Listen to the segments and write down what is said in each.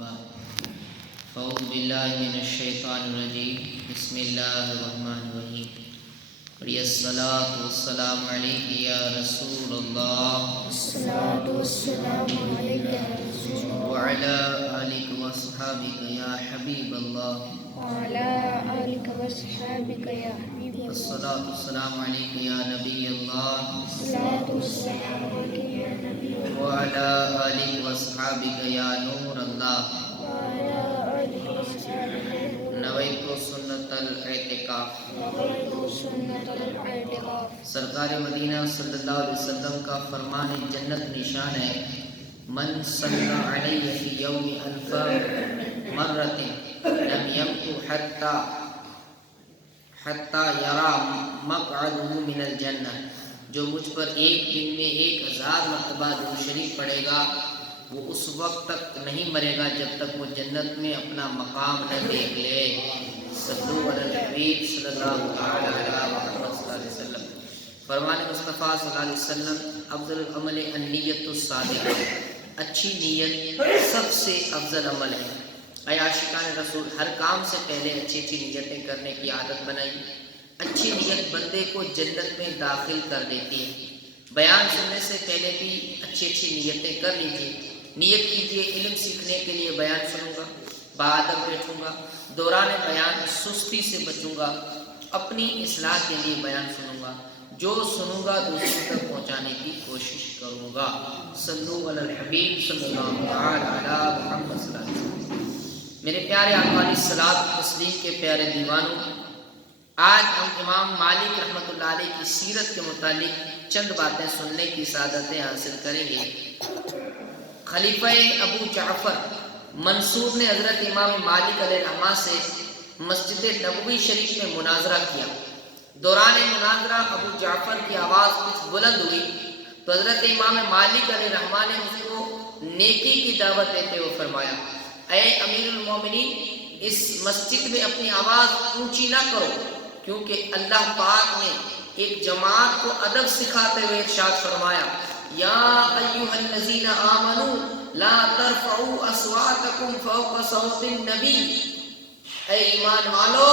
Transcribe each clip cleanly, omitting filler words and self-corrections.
بعد اعوذ باللہ من الشیطان الرجیم بسم اللہ الرحمن الرحیم الصلاۃ والسلام علیک یا رسول اللہ وعلی آلک واصحابک یا حبیب اللہ الصلاۃ والسلام علیک یا نبی اللہ وعلی آلک واصحابک یا نور اللہ نویت سنت الاعتکاف۔ سرکار مدینہ صلی اللہ علیہ وسلم کا فرمان جنت نشان ہے، من صلی علیہ فی یوم الف مرۃ لم یمت حتی یرا مقعدہ من الجنہ، جو مجھ پر ایک دن میں 1000 مرتبہ درود شریف پڑھے گا وہ اس وقت تک نہیں مرے گا جب تک وہ جنت میں اپنا مقام نہ دیکھ لے۔ صلو علی الحبیب صلی اللہ علیہ وسلم۔ فرمان مصطفیٰ صلی اللہ علیہ وسلم، افضل العمل النیت الصادقہ، اچھی نیت سب سے افضل عمل ہے۔ اے عاشقان رسول، ہر کام سے پہلے اچھی نیتیں کرنے کی عادت بنائی۔ اچھی نیت بندے کو جنت میں داخل کر دیتی ہے۔ بیان سننے سے پہلے بھی اچھی نیتیں کر لیجیے۔ نیت کیجیے علم سیکھنے کے لیے بیان سنوں گا، باادب بیٹھوں گا، دوران بیان سستی سے بچوں گا، اپنی اصلاح کے لیے بیان سنوں گا، جو سنوں گا دوسروں تک پہنچانے کی کوشش کروں گا۔ صلو علی الحبیب صلی اللہ علیہ محمد صلی اللہ علیہ وسلم۔ میرے پیارے آقا علیہ الصلوۃ والتسلیم کے پیارے دیوانوں، آج ہم امام مالک رحمۃ اللہ علیہ کی سیرت کے متعلق چند باتیں سننے کی سعادتیں حاصل کریں گے۔ خلیفہ ابو جعفر منصور نے حضرت امام مالک علیہ الرحمہ سے مسجد نبوی شریف میں مناظرہ کیا۔ دوران مناظرہ ابو جعفر کی آواز کچھ بلند ہوئی تو حضرت امام مالک علیہ الرحمہ نے اس کو نیکی کی دعوت دیتے ہوئے فرمایا، اے امیر المومنین، اس مسجد میں اپنی آواز اونچی نہ کرو، کیونکہ اللہ پاک نے ایک جماعت کو ادب سکھاتے ہوئے ارشاد فرمایا، یا ایھا الذین آمنوا لا ترفعوا اصواتکم فوق صوت النبی، اے ایمان والو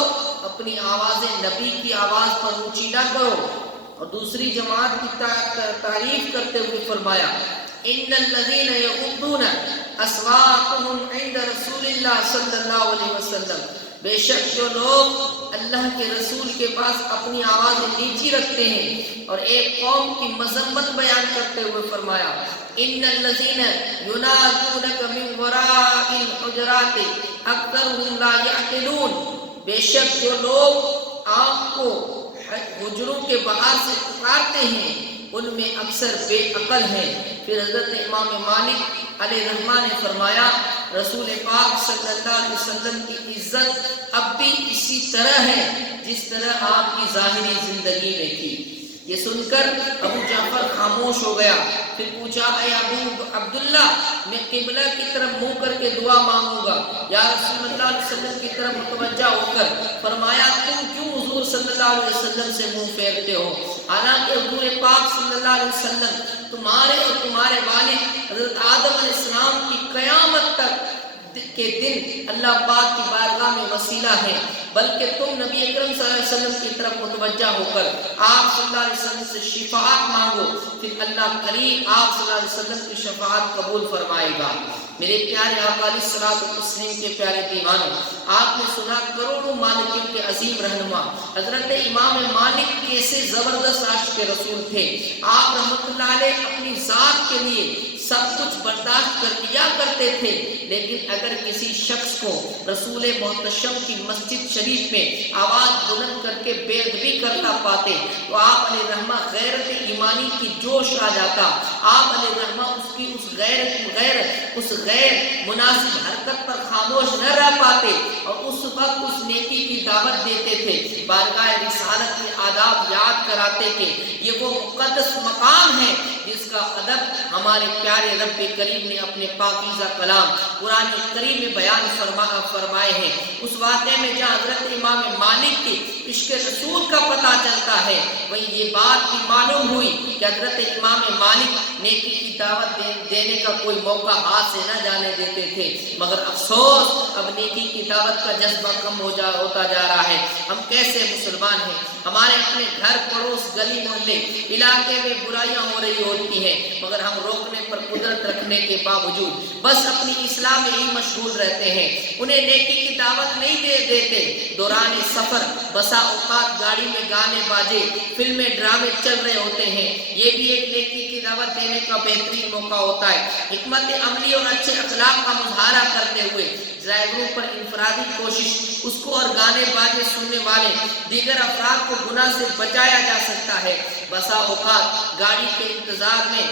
اپنی آوازیں نبی کی آواز پر اونچی نہ کرو۔ اور دوسری جماعت کی تعریف کرتے ہوئے فرمایا، ان الذین یغضون اصواتهم عند رسول اللہ صلی اللہ علیہ وسلم، بے شک جو لوگ اللہ کے رسول کے پاس اپنی آوازیں نیچی رکھتے ہیں۔ اور ایک قوم کی مذمت بیان کرتے ہوئے فرمایا، ان الذین ینادونک من وراء الحجرات اکثرهم لا یعقلون، بے شک جو لوگ آپ کو حجروں کے باہر سے پکارتے ہیں ان میں اکثر بے عقل ہیں۔ پھر حضرت امام مالک علیہ الرحمہ نے فرمایا، رسول پاک صلی اللہ علیہ وسلم کی عزت اب بھی اسی طرح ہے جس طرح آپ کی ظاہری زندگی میں تھی۔ یہ سن کر ابو جعفر خاموش ہو گیا۔ پھر پوچھا، اے ابو عبداللہ، میں قبلہ کی طرف منہ کر کے دعا مانگوں گا یا رسول اللہ علیہ وسلم کی طرف متوجہ ہو کر؟ فرمایا، تم کیوں حضور صلی اللہ علیہ وسلم سے منہ پھیرتے ہو؟ حالانکہ حضور پاک صلی اللہ علیہ وسلم تمہارے اور تمہارے والد حضرت آدم علیہ السلام کی قیامت تک کے دن اللہ پاک کی بارگاہ میں وسیلہ ہے، بلکہ تم نبی اکرم صلی اللہ علیہ وسلم کی طرف متوجہ ہو کر آپ صلی اللہ علیہ وسلم سے شفاعت مانگو، پھر اللہ کریم آپ صلی اللہ علیہ وسلم کی شفاعت قبول فرمائے گا۔ میرے پیارے آقا علیہ الصلوۃ والتسلیم کے پیارے دیوانوں، آپ نے سنا کروڑوں مالکوں کے عظیم رہنما حضرت امام مالک کیسے زبردست عاشق رسول تھے۔ آپ رحمۃ اللہ علیہ اپنی ذات کے لیے سب کچھ برداشت کر لیا کرتے تھے، لیکن اگر کسی شخص کو رسول محتشم کی مسجد شریف میں آواز بلند کر کے بے ادبی کرتا پاتے تو آپ علیہ الرحمہ غیرت ایمانی کی جوش آ جاتا۔ آپ علیہ الرحمہ اس کی اس غیر مناسب حرکت پر خاموش نہ رہ پاتے اور اس وقت اس نیکی کی دعوت دیتے تھے، بارگاہ رسالت کے آداب یاد کراتے کہ یہ وہ مقدس مقام ہے جس کا ادب ہمارے پیارے رب کریم نے اپنے پاکیزہ کلام قرآن کریم میں بیان فرمائے ہیں۔ اس واقعے میں جہاں حضرت امام مالک کے عشق رسول کا پتہ چلتا ہے، وہیں یہ بات بھی معلوم ہوئی کہ حضرت امام مالک نیکی کی دعوت دینے کا کوئی موقع ہاتھ سے نہ جانے دیتے تھے، مگر افسوس اب نیکی کی دعوت کا جذبہ کم ہوتا جا رہا ہے۔ ہم کیسے مسلمان ہیں؟ ہمارے اپنے گھر پڑوس گلی محلے علاقے میں برائیاں ہو رہی ہوتی ہیں، مگر ہم روکنے پر قدرت رکھنے کے باوجود بس اپنی اصلاح میں ہی مشغول رہتے ہیں، انہیں نیکی کی دعوت نہیں دیتے۔ دوران سفر بسا اوقات گاڑی میں گانے باجے، فلمیں، ڈرامے چل رہے ہوتے ہیں، یہ بھی ایک نیکی کی دعوت دینے کا بہترین موقع ہوتا ہے۔ حکمت عملی اور اچھے اخلاق کا مظاہرہ کرتے ہوئے ڈرائیوروں پر انفرادی کوشش، اس کو اور گانے باجے سننے والے دیگر افراد کو گناہ سے بچایا جا سکتا ہے۔ بسا اوقات گاڑی کے انتظار میں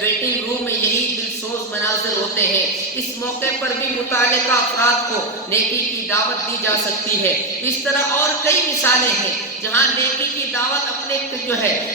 ویٹنگ روم میں یہی دلسوز مناظر ہوتے ہیں، اس موقع پر بھی متعلقہ افراد کو نیکی کی دعوت دی جا سکتی ہے۔ اس طرح اور کئی مثالیں ہیں جہاں نیکی کی دعوت اپنے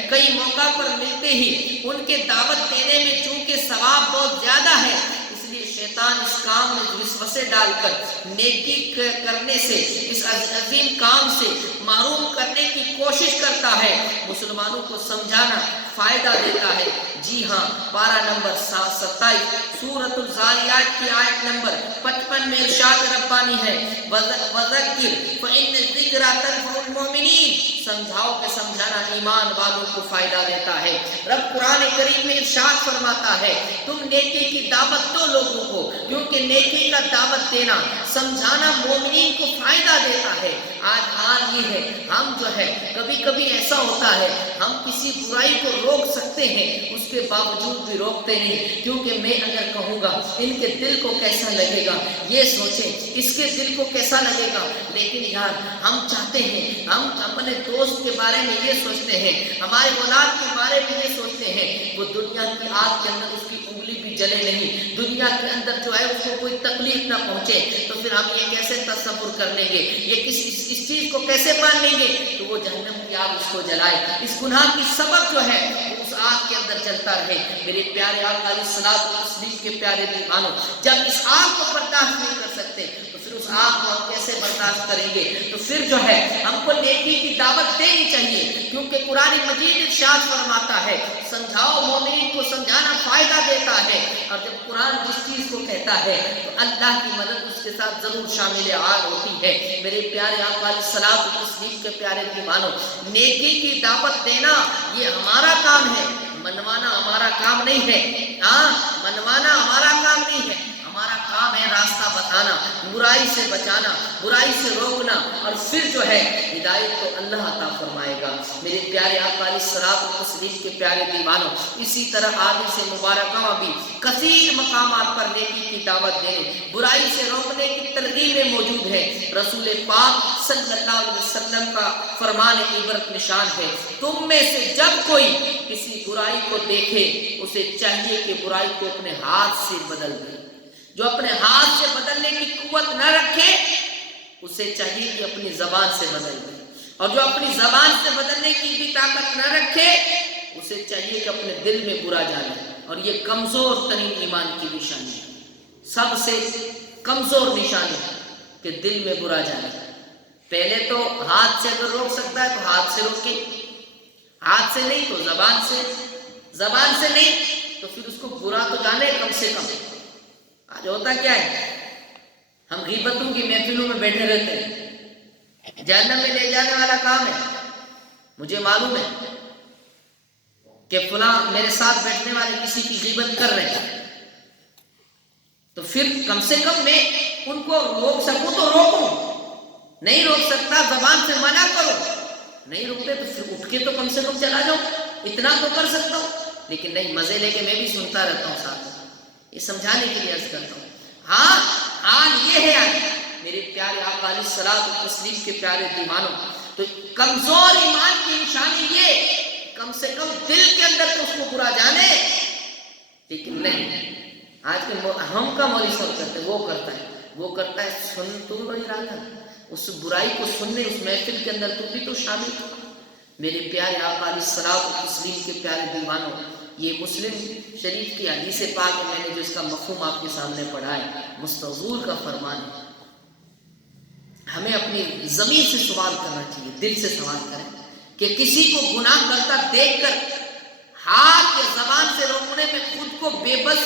کئی موقع پر ملتے ہی ان کے دعوت دینے میں چونکہ ثواب بہت زیادہ ہے، اس لیے شیطان اس کام میں وسوسے ڈال کر نیکی کرنے سے، اس عظیم کام سے محروم کرنے کی کوشش کرتا ہے۔ مسلمانوں کو سمجھانا فائدہ دیتا ہے۔ جی ہاں، پارہ نمبر 27 سورۃ الزاریات کی آیت نمبر 55 میں ارشاد ربانی ہے، وَذَكِّرْ فَإِنَّ الذِّكْرَىٰ تَنفَعُ الْمُؤْمِنِينَ، سمجھاؤ کہ سمجھانا ایمان والوں کو فائدہ دیتا ہے۔ رب قرآن کریم میں ارشاد فرماتا ہے، تم نیکی کی دعوت دو لوگوں کو، کیونکہ نیکی کا دعوت دینا، سمجھانا مومنین کو فائدہ دیتا ہے۔ آج حال یہ ہے، ہم کبھی کبھی ایسا ہوتا ہے، ہم کسی برائی کو روک سکتے ہیں، اس کے باوجود بھی روکتے نہیں، کیونکہ میں اگر کہوں گا ان کے دل کو کیسا لگے گا، یہ سوچیں اس کے دل کو کیسا لگے گا۔ لیکن یار ہم چاہتے ہیں، ہم اپنے دوست کے بارے میں یہ سوچتے ہیں، ہمارے اولاد کے بارے میں یہ سوچتے ہیں، وہ دنیا کی آگ کے اندر اس کی انگلی بھی جلے نہیں، دنیا کے اندر اس کو کوئی تکلیف نہ پہنچے، تو پھر ہم یہ کیسے تصور کر لیں گے، یہ اس چیز کو کیسے مان لیں گے کہ وہ جہنم کی آگ اس کو جلائے، اس گناہ کی سبب وہ اس آگ کے اندر چلتا رہے۔ میرے پیارے آقا علیہ الصلوۃ والتسلیم کے پیارے دیوانوں، جب اس آگ کو برداشت نہیں کر سکتے تو پھر اس آگ کو ہم کیسے برداشت کریں گے؟ تو پھر ہم کو نیکی کی دعوت دینی چاہیے، کیونکہ قرآن مجید ارشاد فرماتا ہے، سمجھاؤ مومنین کو سمجھانا فائدہ دیتا ہے۔ اور جب قرآن جس چیز کو کہتا ہے تو اللہ کی مدد اس کے ساتھ ضرور شامل حال ہوتی ہے۔ میرے پیارے آقا علیہ الصلوۃ والتسلیم کے پیارے دیوانوں، نیکی کی دعوت دینا یہ ہمارا کام ہے، منوانا ہمارا کام نہیں ہے۔ منوانا ہمارا کام نہیں ہے، ہمارا کام ہے راستہ بتانا، برائی سے بچانا، برائی سے روکنا، اور پھر ہدایت تو اللہ عطا فرمائے گا۔ میرے پیارے آقا علیہ الصلوۃ والتسلیم کے پیارے دیوانوں، اسی طرح حدیث مبارکہ میں بھی کثیر مقامات پر نیکی کی دعوت دینے، برائی سے روکنے کی ترغیبیں موجود ہیں۔ رسول پاک صلی اللہ علیہ وسلم کا فرمان عبرت نشان ہے، تم میں سے جب کوئی کسی برائی کو دیکھے اسے چاہیے کہ برائی کو اپنے ہاتھ سے بدل دے۔ جو اپنے ہاتھ سے بدلنے کی قوت نہ رکھے اسے چاہیے کہ اپنی زبان سے بدل دے، اور جو اپنی زبان سے بدلنے کی بھی طاقت نہ رکھے اسے چاہیے کہ اپنے دل میں برا جانے، اور یہ کمزور ترین ایمان کی نشانی ہے، سب سے کمزور نشانی کہ دل میں برا جانے۔ پہلے تو ہاتھ سے اگر روک سکتا ہے تو ہاتھ سے روکے، ہاتھ سے نہیں تو زبان سے، زبان سے نہیں تو پھر اس کو برا تو جانے کم سے کم۔ آج ہوتا کیا ہے، ہم غیبتوں کی محفلوں میں بیٹھے رہتے ہیں، جہنم میں لے جانے والا کام ہے۔ مجھے معلوم ہے کہ فلاں میرے ساتھ بیٹھنے والے کسی کی غیبت کر رہے ہیں، تو پھر کم سے کم میں ان کو روک سکوں تو روکوں، نہیں روک سکتا زبان سے منع کرو، نہیں روکتے تو پھر اٹھ کے تو کم سے کم چلا جاؤ، اتنا تو کر سکتا ہوں۔ لیکن نہیں، مزے لے کے میں بھی سنتا رہتا ہوں ساتھ، یہ سمجھانے کے لیے عرض کرتا ہوں۔ ہاں حال یہ ہے آج میرے پیارے آقا علیہ الصلوۃ والتسلیم کے پیارے دیوانوں، تو کمزور ایمان کی نشانی یہ کم سے کم دل کے اندر تو اس کو برا جانے، لیکن نہیں، آج کے ہم کا مولوی صاحب کرتے وہ کرتا ہے سن تو نہیں رہا، اس برائی کو سننے اس محفل کے اندر تو بھی تو شامل ہو۔ میرے پیارے آقا علیہ الصلوۃ والتسلیم کے پیارے دیوانوں، یہ مسلم شریف کی حدیث پاک میں نے جو اس کا مفہوم آپ کے سامنے پڑھا ہے، مستحضور کا فرمان ہے۔ ہمیں اپنی ضمیر سے سوال کرنا چاہیے، دل سے سوال کریں کہ کسی کو گناہ کرتا دیکھ کر ہاتھ یا زبان سے روکنے میں خود کو بے بس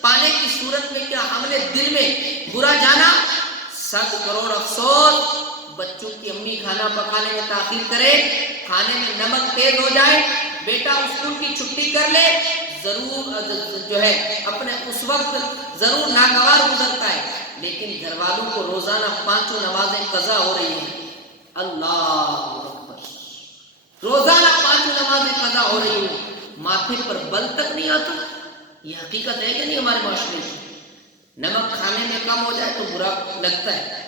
پانے کی صورت میں کیا ہم نے دل میں برا جانا؟ 100 کروڑ افسوس، بچوں کی امی کھانا پکانے میں تاخیر کرے، کھانے میں نمک تیز ہو جائے، بیٹا اسکول کی چھٹی کر لے، ضرور جو ہے اپنے اس وقت ضرور ناگوار گزرتا ہے، لیکن گھر والوں کو روزانہ 5 نمازیں قضا ہو رہی ہیں، اللہ اکبر، روزانہ 5 نمازیں قضا ہو رہی ہیں، ماتھے پر بل تک نہیں آتا۔ یہ حقیقت ہے کہ نہیں ہمارے معاشرے میں؟ نمک کھانے میں کم ہو جائے تو برا لگتا ہے،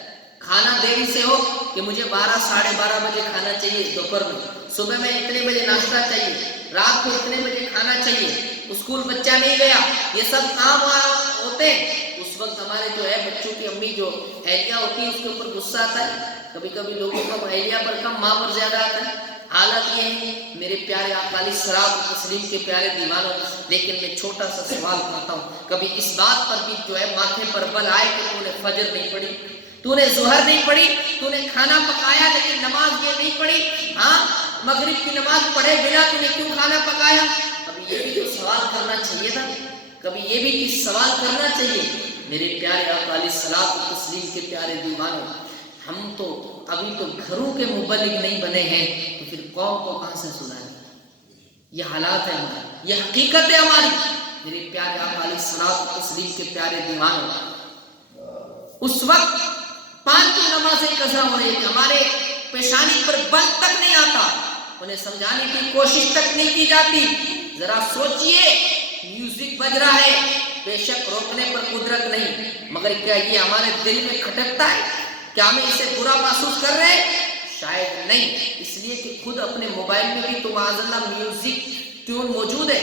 کھانا دیری سے ہو کہ مجھے 12 ساڑھے 12 بجے کھانا چاہیے دوپہر میں، صبح میں اتنے بجے ناشتہ چاہیے، رات کو اتنے بجے کھانا چاہیے، اسکول بچہ نہیں گیا، یہ سب کام ہوتے ہیں۔ اس وقت ہمارے جو ہے بچوں کی امی جو اہلیہ ہوتی ہے اس کے اوپر غصہ آتا ہے، کبھی کبھی لوگوں کا اہلیہ پر کم ماں پر زیادہ آتا ہے۔ حالت یہ ہے میرے پیارے آقا علیہ الصلوۃ والتسلیم کے پیارے دیوانوں، لیکن میں چھوٹا سا سوال کرتا ہوں، کبھی اس بات پر بھی جو ہے ماتھے پر بل آئے کہ تو نے فجر نہیں پڑھی، تو نے ظہر نہیں پڑھی، تو نے کھانا پکایا لیکن نماز یہ نہیں پڑھی، ہاں مغرب کی نماز پڑھے بنا تو نے کیوں کھانا پکایا؟ کبھی یہ بھی تو سوال کرنا چاہیے تھا، کبھی یہ بھی سوال کرنا چاہیے۔ میرے پیارے آقا علیہ الصلوۃ والتسلیم کے پیارے دیوانوں، ہم تو ابھی تو گھروں کے مبلغ نہیں بنے ہیں تو پھر قوم کو کہاں سے سنائیں؟ یہ حالات ہے ہمارے، یہ حقیقت ہے ہماری۔ میرے پیارے آقا علیہ الصلوۃ والتسلیم کے پیارے دیوانوں، اس وقت 5 نمازیں قضا ہو رہی تھی، ہمارے پیشانی پر بل تک نہیں آتا، انہیں سمجھانے کی کوشش تک نہیں کی جاتی۔ ذرا سوچئے، میوزک بج رہا ہے، بے شک روکنے پر قدرت نہیں، مگر کیا یہ ہمارے دل میں کھٹکتا ہے؟ کیا ہمیں اسے برا محسوس کر رہے ہیں؟ شاید نہیں، اس لیے کہ خود اپنے موبائل میں بھی تو معاذ اللہ میوزک ٹیون موجود ہے،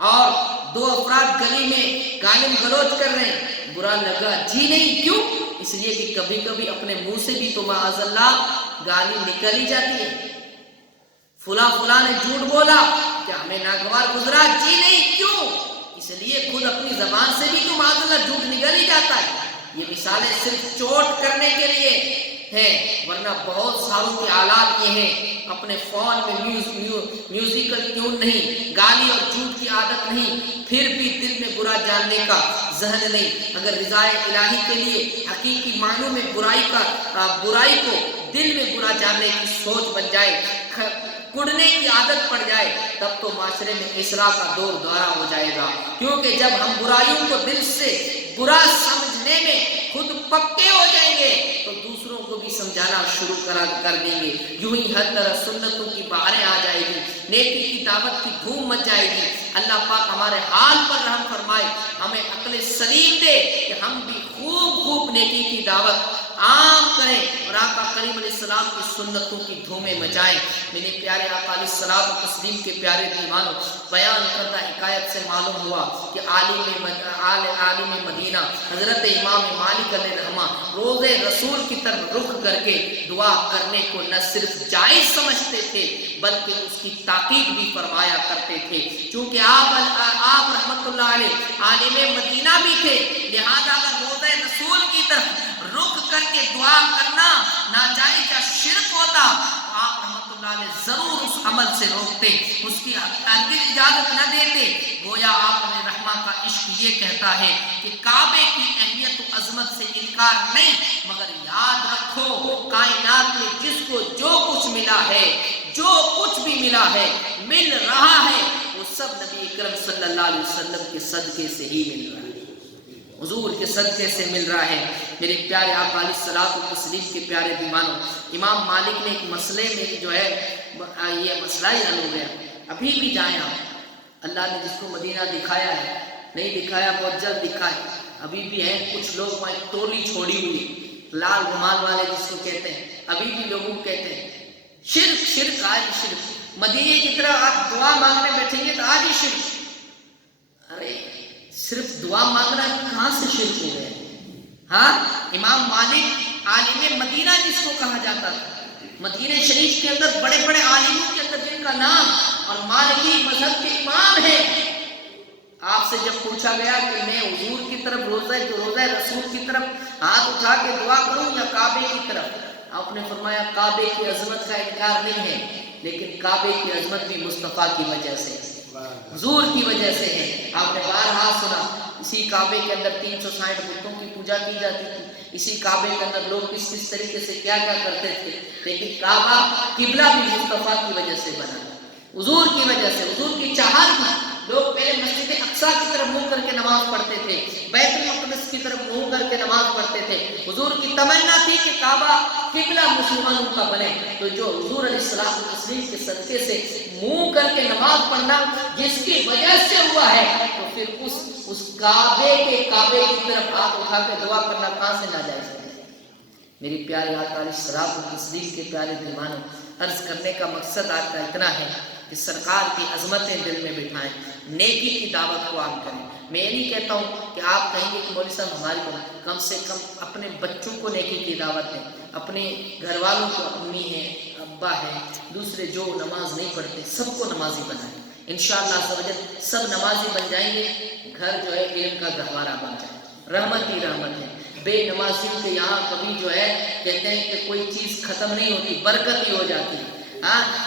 اور 2 افراد گلی میں گالی گلوچ کر رہے ہیں، برا لگا جی نہیں، کیوں؟ اس لیے کہ کبھی کبھی اپنے منہ سے بھی تو معاذ اللہ گالی نکل ہی جاتی ہے، فلاں نے جھوٹ بولا، کیا ہمیں ناگوار گزرا؟ جی نہیں، کیوں؟ اس لیے خود اپنی زبان سے بھی تو معاذ اللہ جھوٹ نکل ہی جاتا ہے۔ یہ مثالیں صرف چوٹ کرنے کے لیے ہیں، ورنہ بہت ساروں کے حالات یہ ہیں، اپنے فون میں میوزیکل ٹیون نہیں، گالی اور جھوٹ کی عادت نہیں، پھر بھی دل میں برا جاننے کا ذہن نہیں۔ اگر رضائے الہی کے لیے حقیقی معنوں میں برائی کو دل میں برا جاننے کی سوچ بن جائے، کڑنے کی عادت پڑ جائے، تب تو معاشرے میں اصلاح کا دور دورہ ہو جائے گا، کیونکہ جب ہم برائیوں کو دل سے برا سمجھنے میں خود پکے ہو جائیں گے تو دوسروں کو بھی سمجھانا شروع کر دیں گے، یوں ہی ہر طرح سنتوں کی بہاریں آ جائے گی، نیکی کی دعوت کی دھوم مچ جائے گی۔ اللہ پاک ہمارے حال پر رحم فرمائے، ہمیں عقل سلیم دے کہ ہم بھی خوب نیکی کی دعوت عام کریں اور آقا کریم علیہ السلام کی سنتوں کی دھومیں مچائیں۔ میرے پیارے آقا علیہ الصلوۃ والتسلیم کے پیارے دیوانوں، بیان کردہ حکایت سے معلوم ہوا کہ عالم مدینہ حضرت امام مالک علیہ رحمہ روز رسول کی طرف رخ کر کے دعا کرنے کو نہ صرف جائز سمجھتے تھے بلکہ اس کی تاکید بھی فرمایا کرتے تھے، چونکہ آپ رحمت اللہ علیہ عالم مدینہ بھی تھے، لہذا اگر روز رسول کی طرف رخ کر کے دعا کرنا ناجائز یا شرک ہوتا تو آپ رحمت اللہ علیہ ضرور اس عمل سے روکتے، اس کی ہرگز اجازت نہ دیتے۔ گویا آپ نے رحمہ کا عشق یہ کہتا ہے کہ کعبے کی اہمیت و عظمت سے انکار نہیں، مگر یاد رکھو کائنات میں جس کو جو کچھ ملا ہے، جو کچھ بھی ملا ہے، مل رہا ہے، وہ سب نبی اکرم صلی اللہ علیہ وسلم کے صدقے سے ہی مل رہا ہے، حضور کے صدقے سے مل رہا ہے۔ میرے پیارے آقا علیہ الصلوۃ والتسلیم کے پیارے دیوانوں، امام مالک نے ایک مسئلے میں جو ہے یہ مسئلہ ہی حل ہو گیا، ابھی بھی جائیں آپ، اللہ نے جس کو مدینہ دکھایا ہے، نہیں دکھایا بہت جلد دکھائے، ابھی بھی ہیں کچھ لوگ وہاں ٹولی چھوڑی ہوئی، لال رومال والے جس کو کہتے ہیں، ابھی بھی لوگوں کو کہتے ہیں شرک آج شرک، مدینے کی طرح آپ دعا مانگنے بیٹھیں گے تو آج ہی شرک۔ ارے صرف دعا مانگنا کہاں سے شرک ہو گیا؟ ہاں، امام مالک عالم مدینہ جس کو کہا جاتا تھا، مدینہ شریف کے اندر بڑے بڑے عالموں کے اندر جن کا نام اور مالکی مذہب کے امام ہیں۔ آپ سے جب پوچھا گیا کہ میں حضور کی طرف روضہ رسول کی طرف ہاتھ اٹھا کے دعا کروں یا کعبے کی طرف، آپ نے فرمایا کعبے کی عظمت کا انکار نہیں ہے، لیکن کعبے کی عظمت بھی مصطفیٰ کی وجہ سے، حضور کی وجہ سے ہے۔ آپ نے بارہا سنا اسی کعبے کے اندر 360 بتوں کی پوجا کی جاتی تھی، اسی کعبے کے اندر لوگ کس کس طریقے سے کیا کیا کرتے تھے، لیکن کعبہ قبلہ بھی مصطفیٰ کی وجہ سے بنا، حضور کی وجہ سے، حضور کی چاہت تھی۔ لوگ پہلے مسجد اقصیٰ کی طرف منہ کر کے نماز پڑھتے تھے، بیت المقدس کی طرف منہ کر کے نماز پڑھتے تھے۔ حضور کی تمنا تھی کہ کعبہ قبلہ مسلمانوں کا بنے، تو جو حضور علیہ السلام تسلیم کے صدقے سے منہ کر کے نماز پڑھنا جس کی وجہ سے ہوا ہے، تو پھر اس کعبے کی طرف ہاتھ اٹھا کے دعا کرنا کہاں سے ناجائز ہے؟ میری پیارے آقا علیہ السلام تسلیم کے پیارے دیوانوں، عرض کرنے کا مقصد آپ کا اتنا ہے کہ سرکار کی عظمتیں دل میں بٹھائیں، نیکی کی دعوت کو آپ کریں۔ میں یہ نہیں کہتا ہوں کہ آپ کہیں گے کہ مولوی صاحب ہماری کم سے کم اپنے بچوں کو نیکی کی دعوت دیں، اپنے گھر والوں کو، امی ہیں، ابا ہے، دوسرے جو نماز نہیں پڑھتے سب کو نمازی بنائیں۔ انشاءاللہ عز و جل سب نمازی بن جائیں گے، گھر جو ہے علم کا گہوارہ بن جائے، رحمت ہی رحمت ہے۔ بے نمازیوں کے یہاں کبھی جو ہے کہتے ہیں کہ کوئی چیز ختم نہیں ہوتی، برکت ہی ہو جاتی ہے۔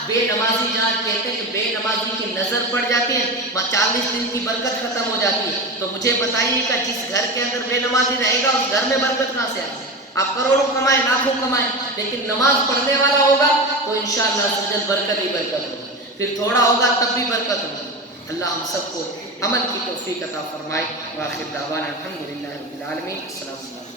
بے نمازی جہاں کہتے ہیں کہ بے نمازی کی نظر پڑ جاتی ہے، 40 دن کی برکت ختم ہو جاتی ہے۔ تو مجھے بتائیے کہ جس گھر کے اندر بے نمازی رہے گا اس گھر میں برکت کہاں سے آئے؟ آپ کروڑوں کمائیں، لاکھوں کمائیں، لیکن نماز پڑھنے والا ہوگا تو انشاءاللہ عز و جل برکت ہی برکت ہوگی، پھر تھوڑا ہوگا تب بھی برکت ہوگی۔ اللہ ہم سب کو عمل کی توفیق عطا فرمائے۔ وآخر دعوانا الحمدللہ رب العالمین۔ السلام علیکم۔